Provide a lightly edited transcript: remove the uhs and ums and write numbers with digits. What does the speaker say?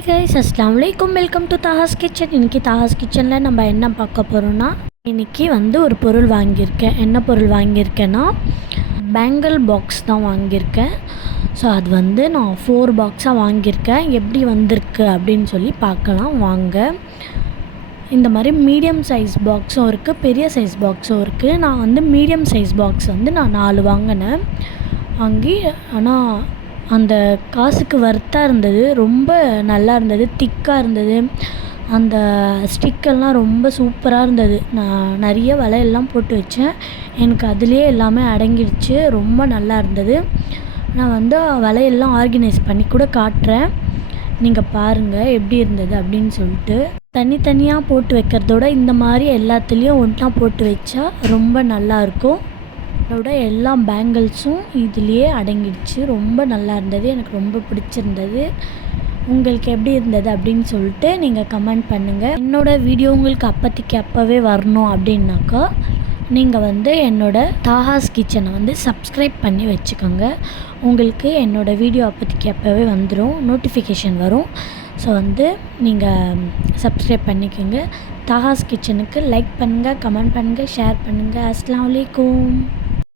Hi guys, அஸ்ஸலாமு அலைக்கும். Welcome to Taha's kitchen. இன்றைக்கி தாஹாஸ் கிச்சனில் நம்ம என்ன பார்க்க போகிறோன்னா, இன்றைக்கி ஒரு பொருள் வாங்கியிருக்கேன். என்ன பொருள் வாங்கியிருக்கேன்னா, பேங்கிள் பாக்ஸ் தான் வாங்கியிருக்கேன். ஸோ அது நான் 4 பாக்ஸாக வாங்கியிருக்கேன். எப்படி வந்திருக்கு அப்படின்னு சொல்லி பார்க்கலாம் வாங்க. இந்த மாதிரி மீடியம் சைஸ் பாக்ஸும் இருக்குது, பெரிய சைஸ் பாக்ஸும் இருக்குது. நான் மீடியம் சைஸ் பாக்ஸ் நான் 4 வாங்கினேன். வாங்கி ஆனால் அந்த காசுக்கு வர்த்தாக இருந்தது. ரொம்ப நல்லா இருந்தது, திக்காக இருந்தது. அந்த ஸ்டிக்கெல்லாம் ரொம்ப சூப்பராக இருந்தது. நான் நிறைய வலையெல்லாம் போட்டு வச்சேன், எனக்கு அதுலேயே எல்லாமே அடங்கிடுச்சு. ரொம்ப நல்லா இருந்தது. நான் வலையெல்லாம் ஆர்கனைஸ் பண்ணி கூட காட்டுறேன், நீங்கள் பாருங்கள் எப்படி இருந்தது அப்படின்னு சொல்லிட்டு. தனித்தனியாக போட்டு வைக்கிறதோட இந்த மாதிரி எல்லாத்துலேயும் ஒன்றா போட்டு வச்சா ரொம்ப நல்லாயிருக்கும். அதோட எல்லா பேங்கிள்ஸும் இதுலேயே அடங்கிடுச்சு. ரொம்ப நல்லா இருந்தது, எனக்கு ரொம்ப பிடிச்சிருந்தது. உங்களுக்கு எப்படி இருந்தது அப்படின்னு சொல்லிட்டு நீங்கள் கமெண்ட் பண்ணுங்கள். என்னோடய வீடியோ உங்களுக்கு அப்போதைக்கு அப்போவே வரணும் அப்படின்னாக்கா நீங்கள் என்னோடய தாஹாஸ் கிச்சனை சப்ஸ்கிரைப் பண்ணி வச்சுக்கோங்க. உங்களுக்கு என்னோடய வீடியோ அப்போதைக்கு அப்போவே வந்துடும், நோட்டிஃபிகேஷன் வரும். ஸோ நீங்கள் சப்ஸ்கிரைப் பண்ணிக்கோங்க. தாஹாஸ் கிச்சனுக்கு லைக் பண்ணுங்கள், கமெண்ட் பண்ணுங்கள், ஷேர் பண்ணுங்கள். அஸ்ஸலாமு அலைக்கும்.